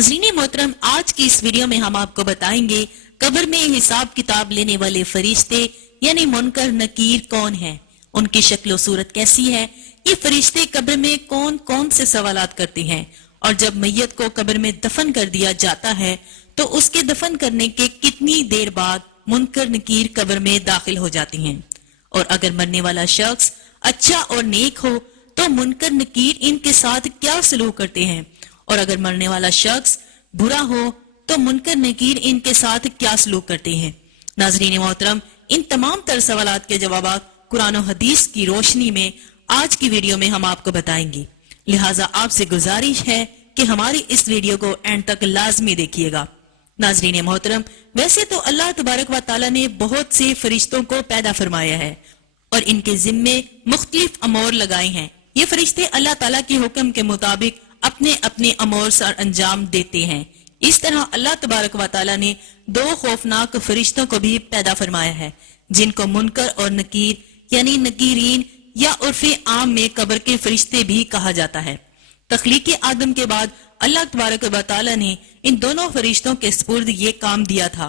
नाज़रीन मोहतरम, आज की इस वीडियो में हम आपको बताएंगे कब्र में हिसाब किताब लेने वाले फरिश्ते यानी मुनकर नकीर कौन हैं, उनकी शक्ल सूरत कैसी है, ये फरिश्ते कब्र में कौन कौन से सवालात करते हैं, और जब मैयत को कब्र में दफन कर दिया जाता है तो उसके दफन करने के कितनी देर बाद मुनकर नकीर कब्र में दाखिल हो जाते हैं, और अगर मरने वाला शख्स अच्छा और नेक हो तो मुनकर नकीर इनके साथ क्या सलूक करते हैं, और अगर मरने वाला शख्स बुरा हो तो मुनकर नकीर इनके साथ क्या सलूक करते हैं। नाज़रीन मोहतरम, इन तमाम तर सवालात के जवाब कुरान और हदीस की रोशनी में आज की वीडियो में हम आपको बताएंगे। लिहाजा आपसे गुजारिश है कि हमारी इस वीडियो को एंड तक लाजमी देखिएगा। नाज़रीन मोहतरम, वैसे तो अल्लाह तबारक व तआला ने बहुत से फरिश्तों को पैदा फरमाया है और इनके जिम्मे मुख्तलिफ अमूर लगाए हैं। ये फरिश्ते अल्लाह ताला के हुक्म के मुताबिक अपने अपने अमूर सर अंजाम देते हैं। इस तरह अल्लाह तबारक व तआला ने दो खौफनाक फरिश्तों को भी पैदा फरमाया है, जिनको मुनकर और नकीर यानी नकीरीन या उर्फे आम में कब्र के फरिश्ते भी कहा जाता है। तख्लीक आदम के बाद अल्लाह तबारक व तआला ने इन दोनों फरिश्तों के सुपुर्द ये काम दिया था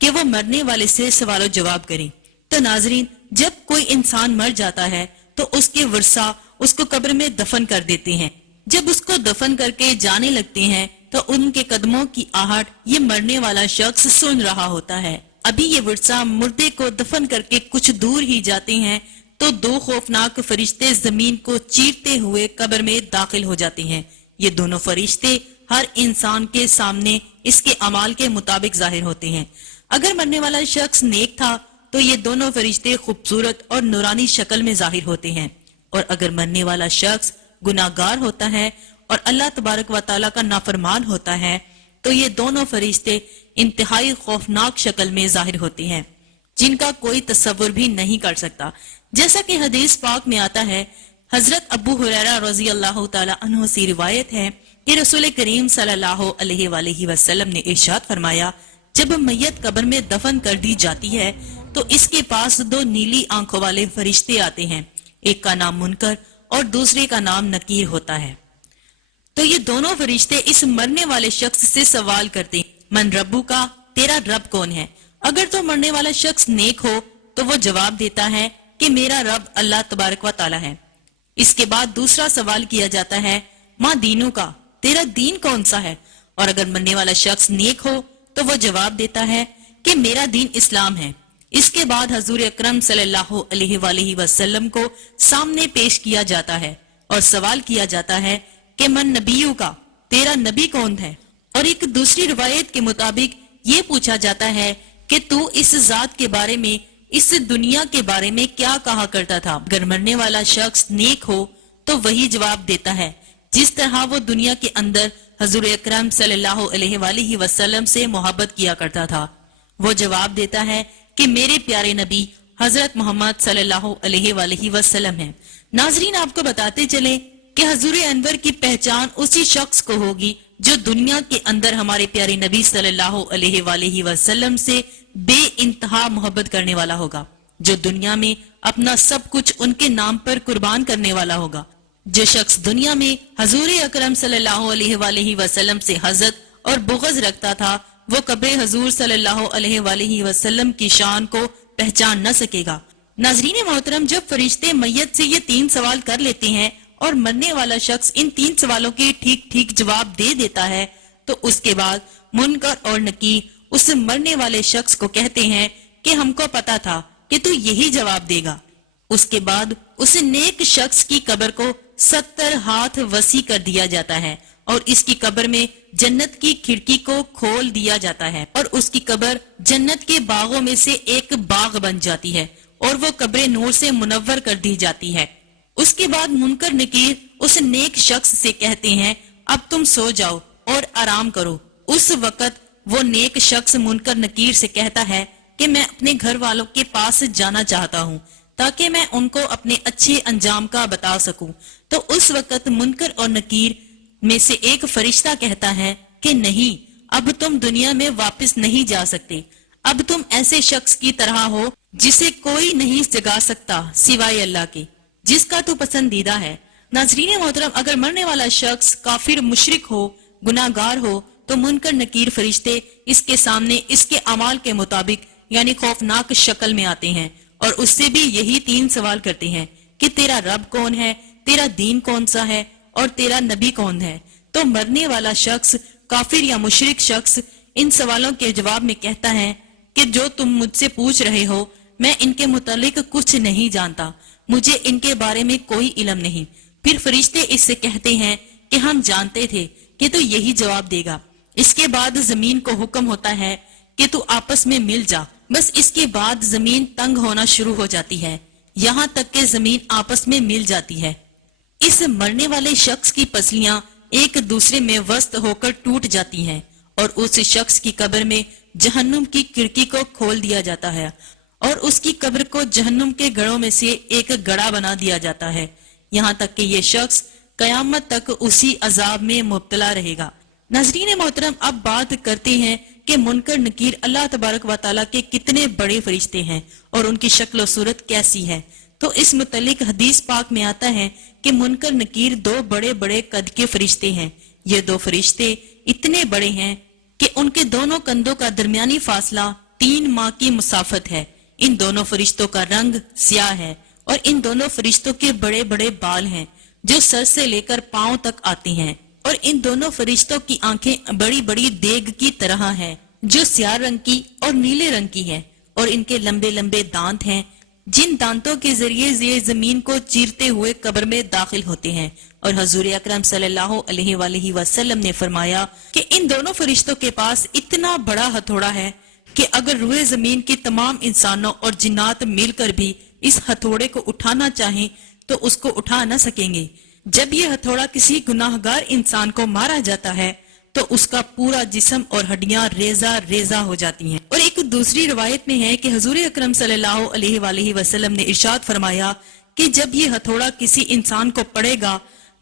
कि वो मरने वाले से सवाल जवाब करें। तो नाजरीन, जब कोई इंसान मर जाता है तो उसके वर्सा उसको कब्र में दफन कर देते हैं। जब उसको दफन करके जाने लगते हैं तो उनके कदमों की आहट ये मरने वाला शख्स सुन रहा होता है। अभी ये वर्सा मुर्दे को दफन करके कुछ दूर ही जाते हैं तो दो खौफनाक फरिश्ते जमीन को चीरते हुए कब्र में दाखिल हो जाते हैं। ये दोनों फरिश्ते हर इंसान के सामने इसके अमाल के मुताबिक जाहिर होते हैं। अगर मरने वाला शख्स नेक था तो ये दोनों फरिश्ते खूबसूरत और नूरानी शक्ल में जाहिर होते हैं, और अगर मरने वाला शख्स गुनाहगार होता है और अल्लाह तबारक व तआला का नाफरमान होता है तो ये दोनों फरिश्ते इंतहाई खौफनाक शक्ल में जाहिर होते हैं, जिनका कोई तसव्वुर भी नहीं कर सकता। जैसा कि हदीस पाक में आता है, हजरत अबू हुरैरा रज़ी अल्लाह तआला अन्हु से रिवायत है कि रसूल करीम सल्लल्लाहु अलैहि वसल्लम ने इरशाद फरमाया, जब मैयत कब्र में दफन कर दी जाती है तो इसके पास दो नीली आंखों वाले फरिश्ते आते हैं। एक का नाम मुनकर और दूसरे का नाम नकीर होता है। तो ये दोनों फरिश्ते इस मरने वाले शख्स से सवाल करते हैं, मन रब्बू का, तेरा रब कौन है। अगर तो मरने वाला शख्स नेक हो तो वो जवाब देता है कि मेरा रब अल्लाह तबारक व तआला है। इसके बाद दूसरा सवाल किया जाता है, माँ दीनू का, तेरा दीन कौन सा है। और अगर मरने वाला शख्स नेक हो तो वो जवाब देता है कि मेरा दीन इस्लाम है। इसके बाद हजूर अकरम सल्लल्लाहु अलैहि वसल्लम को सामने पेश किया जाता है और सवाल किया जाता है कि मन नबीयू का, तेरा नबी कौन है। और एक दूसरी रिवायत के मुताबिक ये पूछा जाता है कि तू इस जात के बारे में, इस दुनिया के बारे में क्या कहा करता था। अगर मरने वाला शख्स नेक हो तो वही जवाब देता है जिस तरह वो दुनिया के अंदर हजूर अकरम सल्लल्लाहु अलैहि वसल्लम से मोहब्बत किया करता था। वो जवाब देता है कि मेरे प्यारे नबी हजरत मोहम्मद सल्लल्लाहु अलैहि वसल्लम हैं। नाजरीन, आपको बताते चले कि हजूर अनवर की पहचान उसी शख्स को होगी जो दुनिया के अंदर हमारे प्यारे नबी सल्लल्लाहु अलैहि वसल्लम से बे इंतहा मोहब्बत करने वाला होगा, जो दुनिया में अपना सब कुछ उनके नाम पर कुर्बान करने वाला होगा। जो शख्स दुनिया में हजूर अकरम सल्लल्लाहु अलैहि वसल्लम से हज़रत और बुग़्ज़ रखता था, वो कब्र हजूर सल्लल्लाहु अलैहि वसल्लम की शान को पहचान न सकेगा। नाज़रीन मोहतरम, जब फरिश्ते मैयत से ये तीन सवाल कर लेते हैं और मरने वाला शख्स इन तीन सवालों के ठीक ठीक जवाब दे देता है तो उसके बाद मुनकर और नकीर उस मरने वाले शख्स को कहते हैं कि हमको पता था कि तू यही जवाब देगा। उसके बाद उस नेक शख्स की कब्र को 70 हाथ वसी कर दिया जाता है और इसकी कब्र में जन्नत की खिड़की को खोल दिया जाता है और उसकी कब्र जन्नत के बागों में से एक बाग बन जाती है और वो कब्र नूर से मुनव्वर कर दी जाती है। उसके बाद मुनकर नकीर उस नेक शख्स से कहते हैं, अब तुम सो जाओ और आराम करो। उस वक्त वो नेक शख्स मुनकर नकीर से कहता है कि मैं अपने घर वालों के पास जाना चाहता हूँ ताकि मैं उनको अपने अच्छे अंजाम का बता सकूं। तो उस वक्त मुनकर और नकीर में से एक फरिश्ता कहता है कि नहीं, अब तुम दुनिया में वापस नहीं जा सकते। अब तुम ऐसे शख्स की तरह हो जिसे कोई नहीं जगा सकता सिवाय अल्लाह के, जिसका तू पसंदीदा है। नाजरीन मोहतरम, अगर मरने वाला शख्स काफिर मुशरिक हो, गुनाहगार हो تو منکر نکیر فرشتے اس کے سامنے اس کے اعمال کے مطابق یعنی خوفناک شکل میں آتے ہیں اور اس سے بھی یہی 3 سوال کرتے ہیں کہ تیرا رب کون ہے، تیرا دین کون سا ہے اور تیرا نبی کون ہے۔ تو مرنے والا شخص، کافر یا مشرک شخص، ان سوالوں کے جواب میں کہتا ہے کہ جو تم مجھ سے پوچھ رہے ہو میں ان کے متعلق کچھ نہیں جانتا، مجھے ان کے بارے میں کوئی علم نہیں۔ پھر فرشتے اس سے کہتے ہیں کہ ہم جانتے تھے کہ تو یہی جواب دے گا۔ اس کے بعد زمین کو حکم ہوتا ہے کہ تو آپس میں مل جا۔ بس اس کے بعد زمین تنگ ہونا شروع ہو جاتی ہے، یہاں تک کہ زمین آپس میں مل جاتی ہے۔ اس مرنے والے شخص کی پسلیاں ایک دوسرے میں وصل ہو کر ٹوٹ جاتی ہیں اور اس شخص کی قبر میں جہنم کی کھڑکی کو کھول دیا جاتا ہے اور اس کی قبر کو جہنم کے گڑھوں میں سے ایک گڑھا بنا دیا جاتا ہے، یہاں تک کہ یہ شخص قیامت تک اسی عذاب میں مبتلا رہے گا۔ ناظرین محترم، اب بات کرتے ہیں کہ منکر نکیر اللہ تبارک و تعالیٰ کے کتنے بڑے فرشتے ہیں اور ان کی شکل و صورت کیسی ہے۔ تو اس متعلق حدیث پاک میں آتا ہے کہ منکر نکیر 2 بڑے بڑے قد کے فرشتے ہیں۔ یہ 2 فرشتے اتنے بڑے ہیں کہ ان کے دونوں کندھوں کا درمیانی فاصلہ 3 ماہ کی مسافت ہے۔ ان دونوں فرشتوں کا رنگ سیاہ ہے اور ان دونوں فرشتوں کے بڑے بڑے بال ہیں جو سر سے لے کر پاؤں تک آتے ہیں، اور ان دونوں فرشتوں کی آنکھیں بڑی بڑی دیگ کی طرح ہیں جو سیاہ رنگ کی اور نیلے رنگ کی ہیں، اور ان کے لمبے لمبے دانت ہیں جن دانتوں کے ذریعے یہ زمین کو چیرتے ہوئے قبر میں داخل ہوتے ہیں۔ اور حضور اکرم صلی اللہ علیہ وآلہ وسلم نے فرمایا کہ ان دونوں فرشتوں کے پاس اتنا بڑا ہتھوڑا ہے کہ اگر روئے زمین کی تمام انسانوں اور جنات مل کر بھی اس ہتھوڑے کو اٹھانا چاہیں تو اس کو اٹھا نہ سکیں گے۔ جب یہ ہتھوڑا کسی گناہگار انسان کو مارا جاتا ہے تو اس کا پورا جسم اور ہڈیاں ریزہ ریزہ ہو جاتی ہیں۔ اور ایک دوسری روایت میں ہے کہ حضور اکرم صلی اللہ علیہ وآلہ وسلم نے ارشاد فرمایا کہ جب یہ ہتھوڑا کسی انسان کو پڑے گا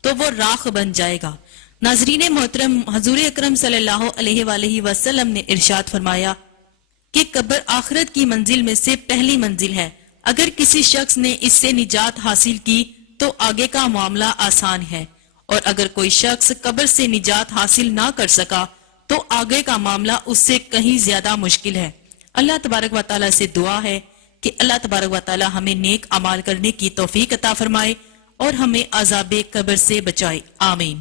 تو وہ راکھ بن جائے گا۔ ناظرین محترم، حضور اکرم صلی اللہ علیہ وآلہ وسلم نے ارشاد فرمایا کہ قبر آخرت کی منزل میں سے پہلی منزل ہے، اگر کسی شخص نے اس سے نجات حاصل کی تو آگے کا معاملہ آسان ہے، اور اگر کوئی شخص قبر سے نجات حاصل نہ کر سکا تو آگے کا معاملہ اس سے کہیں زیادہ مشکل ہے۔ اللہ تبارک و تعالیٰ سے دعا ہے کہ اللہ تبارک و تعالیٰ ہمیں نیک اعمال کرنے کی توفیق عطا فرمائے اور ہمیں عذاب قبر سے بچائے، آمین۔